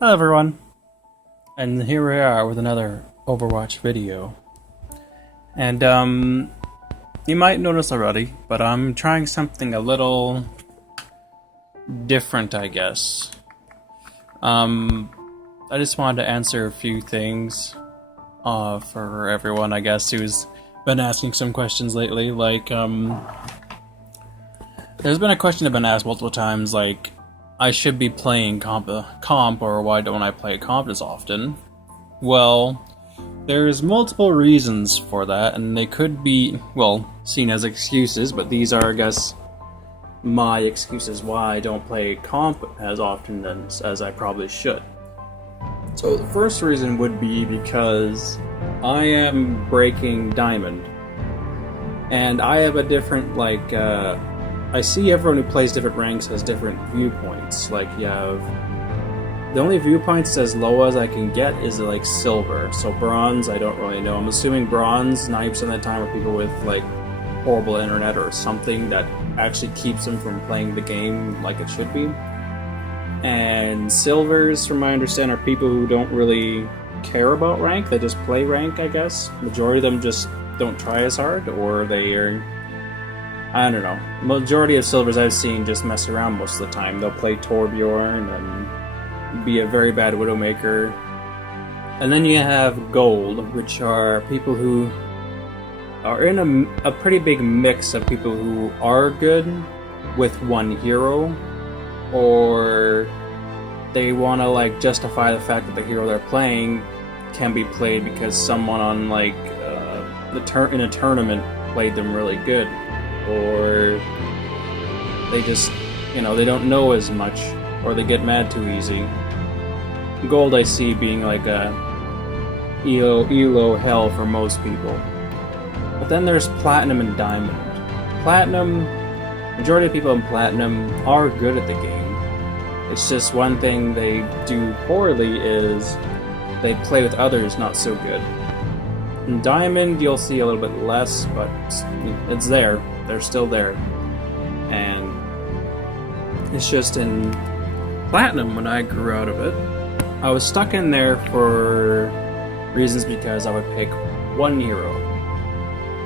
Hello everyone, and here we are with another Overwatch video. And you might notice already, but I'm trying something a little different, I guess. I just wanted to answer a few things for everyone, I guess, who's been asking some questions lately. Like, there's been a question I've been asked multiple times, like, I should be playing comp, or why don't I play comp as often? Well, there's multiple reasons for that, and they could be, well, seen as excuses, but these are, I guess, my excuses why I don't play comp as often as I probably should. So the first reason would be because I am breaking Diamond, and I have a different, I see everyone who plays different ranks has different viewpoints. Like, you have... The only viewpoints as low as I can get is, like, silver. So bronze, I don't really know. I'm assuming bronze, 90% of the time, are people with, like, horrible internet or something that actually keeps them from playing the game like it should be. And silvers, from my understanding, are people who don't really care about rank. They just play rank, I guess. Majority of them just don't try as hard, or they are... I don't know. Majority of silvers I've seen just mess around most of the time. They'll play Torbjorn and be a very bad Widowmaker. And then you have gold, which are people who are in a pretty big mix of people who are good with one hero, or they want to, like, justify the fact that the hero they're playing can be played because someone on, like, in a tournament played them really good. Or they just, they don't know as much, or they get mad too easy. Gold I see being like a elo hell for most people. But then there's Platinum and Diamond. Platinum, majority of people in Platinum are good at the game. It's just one thing they do poorly is they play with others not so good. In Diamond, you'll see a little bit less, but it's there. They're still there. And it's just in Platinum, when I grew out of it, I was stuck in there for reasons because I would pick one hero.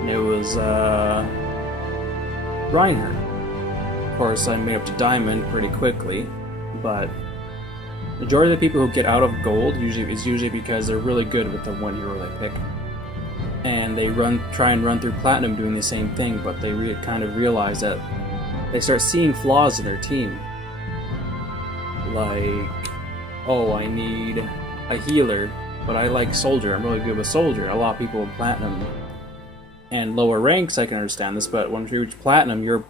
And it was Reinhardt. Of course, I made up to Diamond pretty quickly, but majority of the people who get out of Gold is usually because they're really good with the one hero they pick. And they try and run through Platinum doing the same thing, but they kind of realize that they start seeing flaws in their team. Like, oh, I need a healer, but I like Soldier. I'm really good with Soldier. A lot of people in Platinum and lower ranks, I can understand this, but when you reach Platinum, you're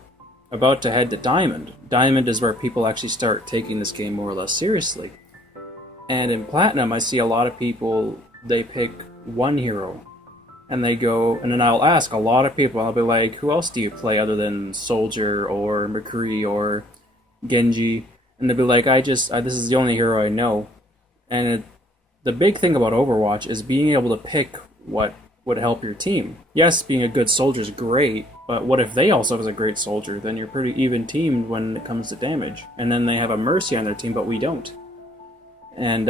about to head to Diamond. Diamond is where people actually start taking this game more or less seriously. And in Platinum, I see a lot of people, they pick one hero. And they go, and then I'll ask a lot of people, I'll be like, who else do you play other than Soldier or McCree or Genji? And they'll be like, this is the only hero I know. And the big thing about Overwatch is being able to pick what would help your team. Yes, being a good soldier is great, but what if they also have a great soldier? Then you're pretty even teamed when it comes to damage. And then they have a Mercy on their team, but we don't. And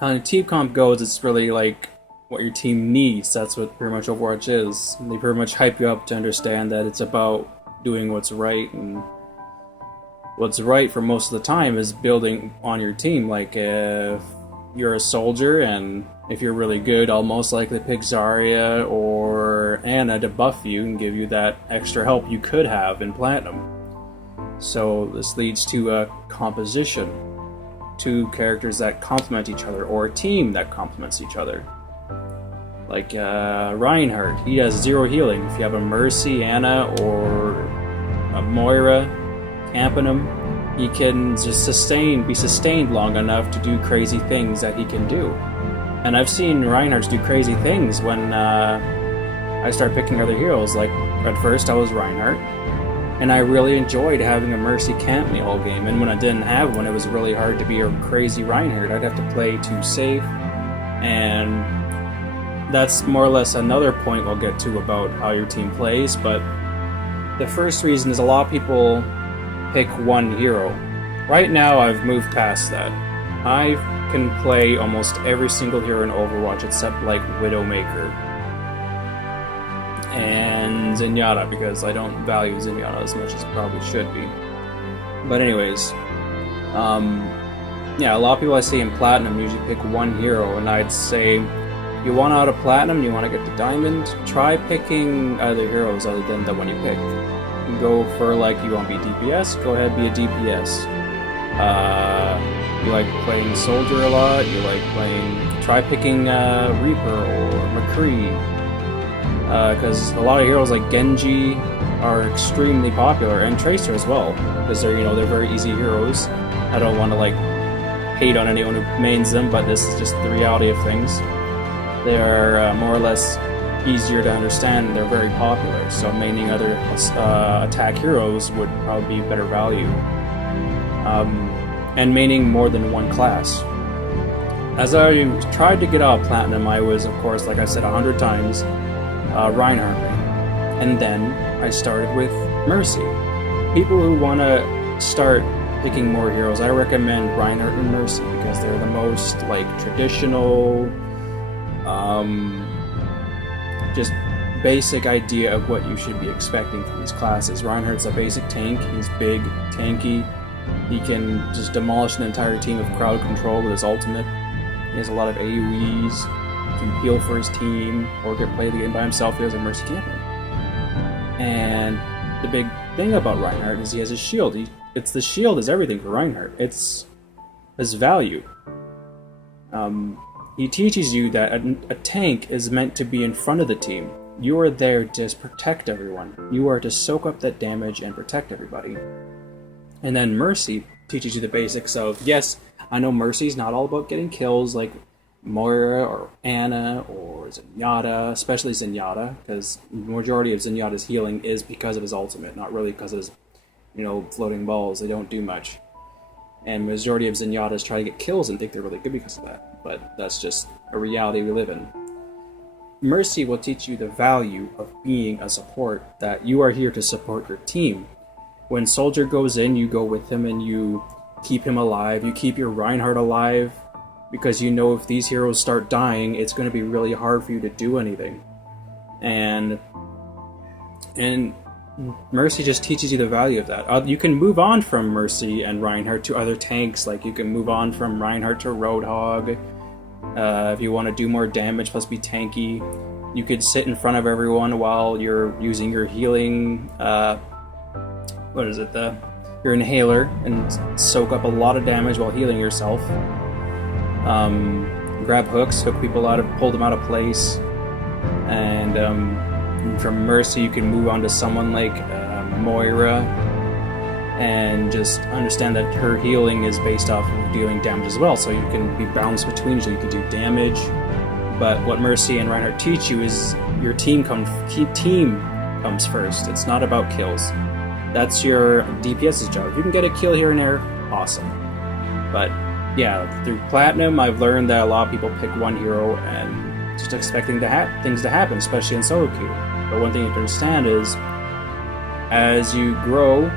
how the team comp goes, it's really like what your team needs. That's what pretty much Overwatch is. They pretty much hype you up to understand that it's about doing what's right, and what's right for most of the time is building on your team. Like, if you're a soldier and if you're really good, I'll most likely pick Zarya or Ana to buff you and give you that extra help you could have in Platinum. So this leads to a composition. Two characters that complement each other, or a team that complements each other. Like Reinhardt, he has 0 healing. If you have a Mercy, Ana, or a Moira camping him, he can just be sustained long enough to do crazy things that he can do. And I've seen Reinhardt do crazy things when I started picking other heroes. Like, at first I was Reinhardt, and I really enjoyed having a Mercy camp me all game. And when I didn't have one, it was really hard to be a crazy Reinhardt. I'd have to play too safe, and that's more or less another point we'll get to about how your team plays, but the first reason is a lot of people pick one hero. Right now, I've moved past that. I can play almost every single hero in Overwatch except like Widowmaker and Zenyatta, because I don't value Zenyatta as much as it probably should be. But anyways, yeah, a lot of people I see in Platinum usually pick one hero, and I'd say, you want out of Platinum, you want to get to Diamond, try picking other heroes other than the one you pick. You go for, like, you want to be DPS, go ahead, be a DPS. You like playing Soldier a lot, you like playing, try picking Reaper or McCree. Because a lot of heroes like Genji are extremely popular, and Tracer as well, because they're very easy heroes. I don't want to like hate on anyone who mains them, but this is just the reality of things. They're more or less easier to understand, and they're very popular, so maining other attack heroes would probably be better value. And maining more than one class. As I tried to get out of Platinum, I was, of course, like I said 100 times, Reinhardt. And then I started with Mercy. People who want to start picking more heroes, I recommend Reinhardt and Mercy, because they're the most like traditional, just basic idea of what you should be expecting from these classes. Reinhardt's a basic tank. He's big, tanky. He can just demolish an entire team with crowd control with his ultimate. He has a lot of AoEs. He can heal for his team or get play the game by himself. He has a Mercy champion. And the big thing about Reinhardt is he has his shield. The shield is everything for Reinhardt. It's his value. He teaches you that a tank is meant to be in front of the team. You are there to protect everyone. You are to soak up that damage and protect everybody. And then Mercy teaches you the basics of, yes, I know Mercy's not all about getting kills like Moira or Ana or Zenyatta, especially Zenyatta, because the majority of Zenyatta's healing is because of his ultimate, not really because of his, floating balls. They don't do much. And the majority of Zenyatta's try to get kills and think they're really good because of that. But that's just a reality we live in. Mercy will teach you the value of being a support, that you are here to support your team. When Soldier goes in, you go with him and you keep him alive. You keep your Reinhardt alive, because you know if these heroes start dying, it's going to be really hard for you to do anything. And Mercy just teaches you the value of that. You can move on from Mercy and Reinhardt to other tanks, like you can move on from Reinhardt to Roadhog. If you want to do more damage plus be tanky, you could sit in front of everyone while you're using your healing, your inhaler, and soak up a lot of damage while healing yourself. Grab hooks, hook people out, pull them out of place, and from Mercy you can move on to someone like Moira, and just understand that her healing is based off of dealing damage as well, so you can be balanced between each other. You can do damage, but what Mercy and Reinhardt teach you is your team comes first. It's not about kills. That's your DPS's job. If you can get a kill here and there, awesome. But yeah, through Platinum, I've learned that a lot of people pick one hero and just expecting things to happen, especially in solo queue. But one thing you have to understand is, as you grow,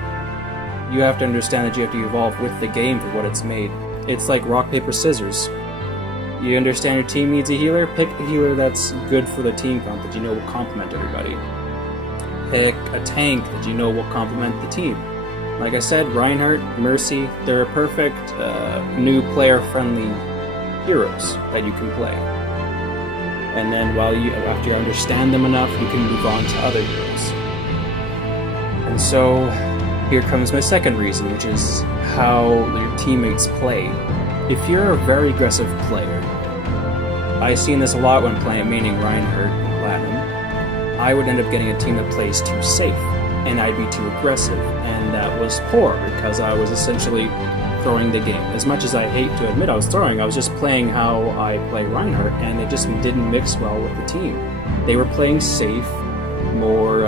you have to understand that you have to evolve with the game for what it's made. It's like rock, paper, scissors. You understand your team needs a healer? Pick a healer that's good for the team comp, that you know will complement everybody. Pick a tank that you know will complement the team. Like I said, Reinhardt, Mercy, they're a perfect new player-friendly heroes that you can play. And then after you understand them enough, you can move on to other heroes. And so here comes my second reason, which is how your teammates play. If you're a very aggressive player, I've seen this a lot when maining Reinhardt in Platinum, I would end up getting a team that plays too safe, and I'd be too aggressive, and that was poor, because I was essentially throwing the game. As much as I hate to admit I was throwing, I was just playing how I play Reinhardt, and it just didn't mix well with the team. They were playing safe, more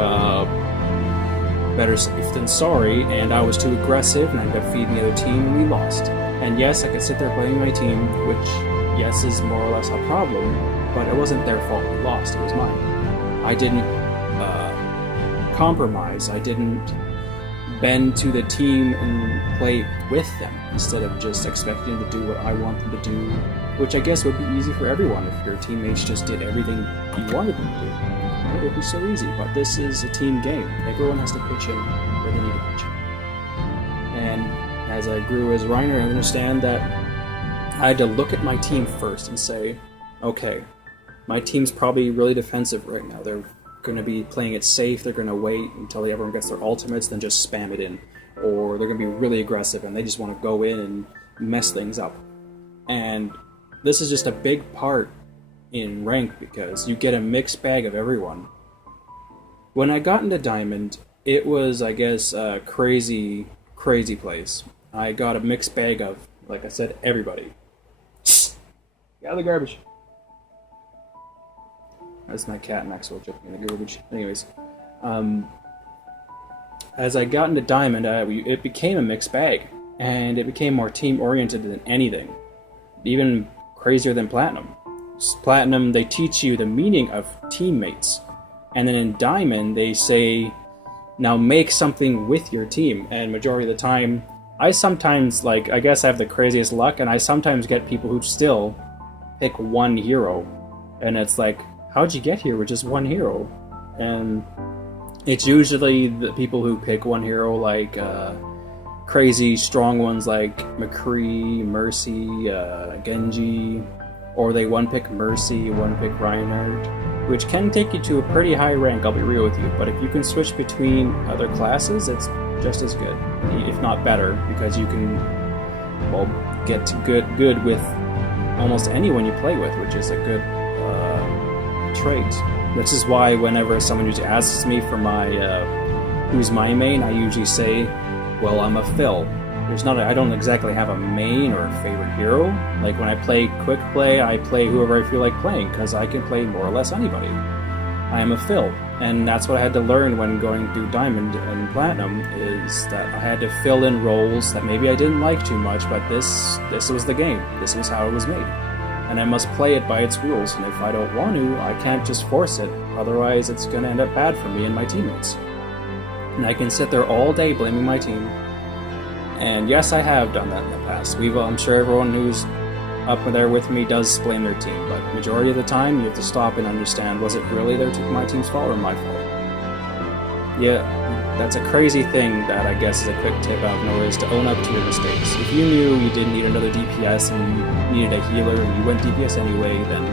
better safe than sorry, and I was too aggressive, and I ended up feeding the other team, and we lost. And yes, I could sit there playing my team, which, yes, is more or less a problem, but it wasn't their fault we lost, it was mine. I didn't compromise, I didn't bend to the team and play with them instead of just expecting them to do what I want them to do, which I guess would be easy for everyone if your teammates just did everything you wanted them to do. It would be so easy, but this is a team game. Everyone has to pitch in where they need to pitch in. And as I grew as Reiner, I understand that I had to look at my team first and say, okay, my team's probably really defensive right now. They're going to be playing it safe. They're going to wait until everyone gets their ultimates, then just spam it in. Or they're going to be really aggressive and they just want to go in and mess things up. And this is just a big part in rank because you get a mixed bag of everyone. When I got into Diamond, it was, I guess, a crazy place. I got a mixed bag of, like I said, everybody. Get out of the garbage. That's my cat Maxwell jumping in the garbage. Anyways, as I got into Diamond, it became a mixed bag, and it became more team-oriented than anything. Even crazier than Platinum. Platinum, they teach you the meaning of teammates, and then in Diamond, they say, now make something with your team, and majority of the time, I sometimes, I guess I have the craziest luck, and I sometimes get people who still pick one hero, and it's like, how'd you get here with just one hero? And it's usually the people who pick one hero, like crazy strong ones like McCree, Mercy, Genji, or they one-pick Mercy, one-pick Reinhardt, which can take you to a pretty high rank, I'll be real with you, but if you can switch between other classes, it's just as good, if not better, because you can, well, get to good with almost anyone you play with, which is a good trait. This is why whenever someone usually asks me for my who's my main, I usually say, well, I'm a Phil. I don't exactly have a main or a favorite hero. Like when I play quick play, I play whoever I feel like playing because I can play more or less anybody. I am a Phil, and that's what I had to learn when going through Diamond and Platinum, is that I had to fill in roles that maybe I didn't like too much, but this was the game. This was how it was made. And I must play it by its rules, and if I don't want to, I can't just force it, otherwise it's going to end up bad for me and my teammates. And I can sit there all day blaming my team, and yes, I have done that in the past. I'm sure everyone who's up there with me does blame their team, but majority of the time you have to stop and understand, was it really my team's fault or my fault? Yeah, that's a crazy thing that I guess is a quick tip out of nowhere, is to own up to your mistakes. If you knew you didn't need another DPS and you needed a healer and you went DPS anyway, then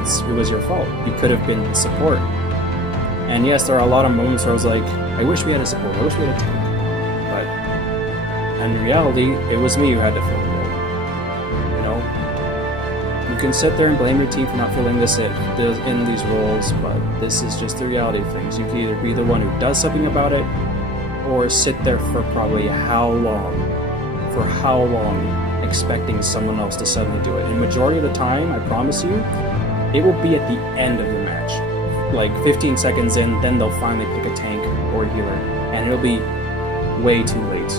it was your fault. You could have been support. And yes, there are a lot of moments where I was like, I wish we had a support, I wish we had a tank. But in reality, it was me who had to fill the role. You can sit there and blame your team for not filling this in these roles, but this is just the reality of things. You can either be the one who does something about it, or sit there for probably how long, expecting someone else to suddenly do it. And majority of the time, I promise you, it will be at the end of the match. Like 15 seconds in, then they'll finally pick a tank or a healer, and it'll be way too late.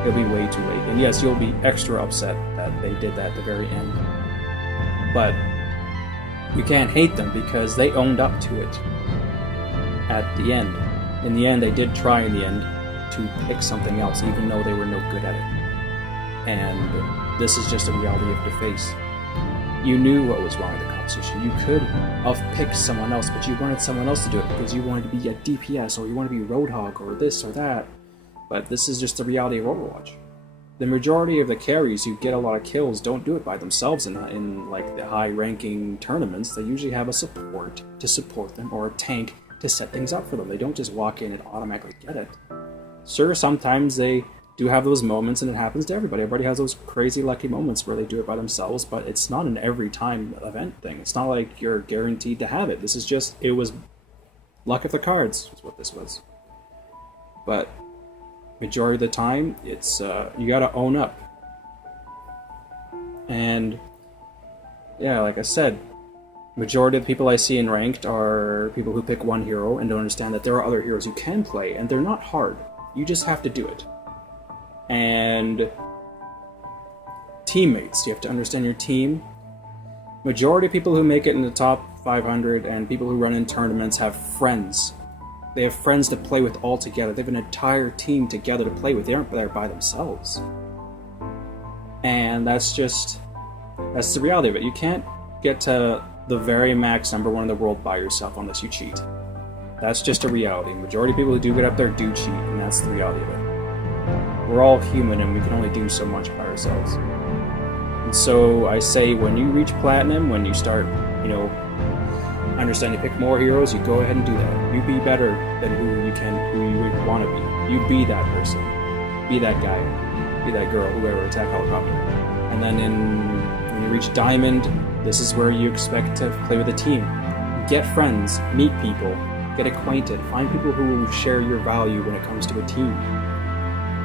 It'll be way too late. And yes, you'll be extra upset that they did that at the very end. But you can't hate them because they owned up to it at the end. In the end, they did try in the end to pick something else, even though they were no good at it. And this is just a reality you have to face. You knew what was wrong with the competition. You could have picked someone else, but you wanted someone else to do it because you wanted to be a DPS, or you want to be Roadhog, or this or that. But this is just the reality of Overwatch. The majority of the carries who get a lot of kills don't do it by themselves in like the high-ranking tournaments. They usually have a support to support them, or a tank to set things up for them. They don't just walk in and automatically get it. Sure, sometimes they do have those moments, and it happens to everybody. Everybody has those crazy lucky moments where they do it by themselves, but it's not an every-time event thing. It's not like you're guaranteed to have it. This is just, it was luck of the cards, is what this was. But majority of the time, it's you gotta own up. And yeah, like I said, majority of the people I see in ranked are people who pick one hero and don't understand that there are other heroes you can play, and they're not hard. You just have to do it. And teammates, you have to understand your team. Majority of people who make it in the top 500 and people who run in tournaments have friends. They have friends to play with all together. They have an entire team together to play with. They aren't there by themselves. And that's the reality of it. You can't get to the very max number 1 in the world by yourself unless you cheat. That's just a reality. Majority of people who do get up there do cheat, and that's the reality of it. We're all human, and we can only do so much by ourselves. And so I say, when you reach platinum, when you start, understand you pick more heroes, you go ahead and do that. You be better than who you would want to be. You be that person. Be that guy. Be that girl, whoever, attack helicopter. And then when you reach diamond, this is where you expect to play with a team. Get friends, meet people, get acquainted, find people who share your value when it comes to a team.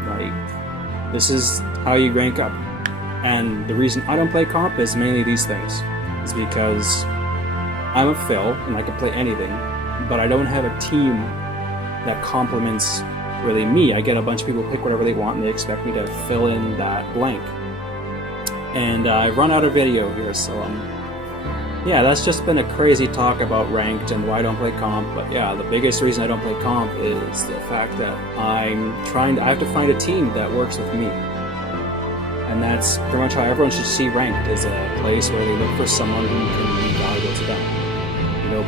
Right? This is how you rank up. And the reason I don't play comp is mainly these things. It's because I'm a Phil, and I can play anything, but I don't have a team that complements really me. I get a bunch of people pick whatever they want, and they expect me to fill in that blank. And I've run out of video here, so yeah, that's just been a crazy talk about ranked and why I don't play comp. But yeah, the biggest reason I don't play comp is the fact that I have to find a team that works with me. And that's pretty much how everyone should see ranked, as a place where they look for someone who can be valuable to them.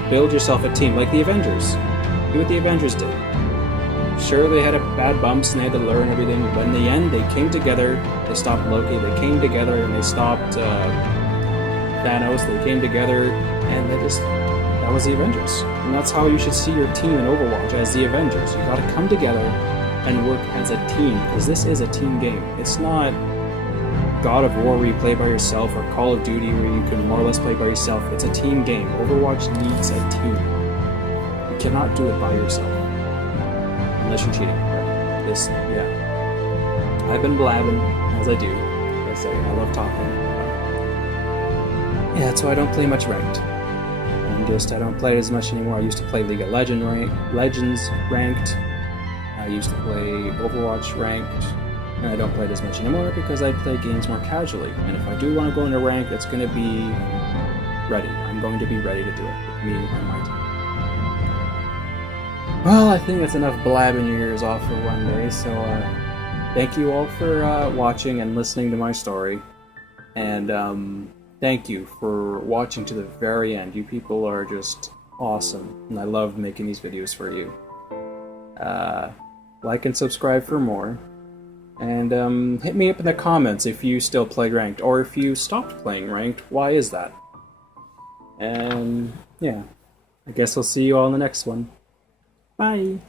Build yourself a team, like the Avengers. Do what the Avengers did. Sure, they had bad bumps and they had to learn everything, but in the end, they came together. They stopped Loki, they came together, and they stopped Thanos, they came together, and that was the Avengers. And that's how you should see your team in Overwatch, as the Avengers. You gotta come together and work as a team, because this is a team game. It's not God of War where you play by yourself, or Call of Duty where you can more or less play by yourself. It's a team game. Overwatch needs a team. You cannot do it by yourself. Unless you're cheating. I've been blabbing, as I do. Like I say, I love talking. Yeah, that's why I don't play much ranked. I don't play it as much anymore. I used to play League of Legends ranked. I used to play Overwatch ranked. And I don't play it as much anymore because I play games more casually. And if I do want to go into rank, it's going to be ready. I'm going to be ready to do it with me and my team. Well, I think that's enough blabbing your ears off for one day. So thank you all for watching and listening to my story. And thank you for watching to the very end. You people are just awesome. And I love making these videos for you. Like and subscribe for more. And hit me up in the comments if you still play ranked, or if you stopped playing ranked, why is that? And yeah, I guess I'll see you all in the next one. Bye!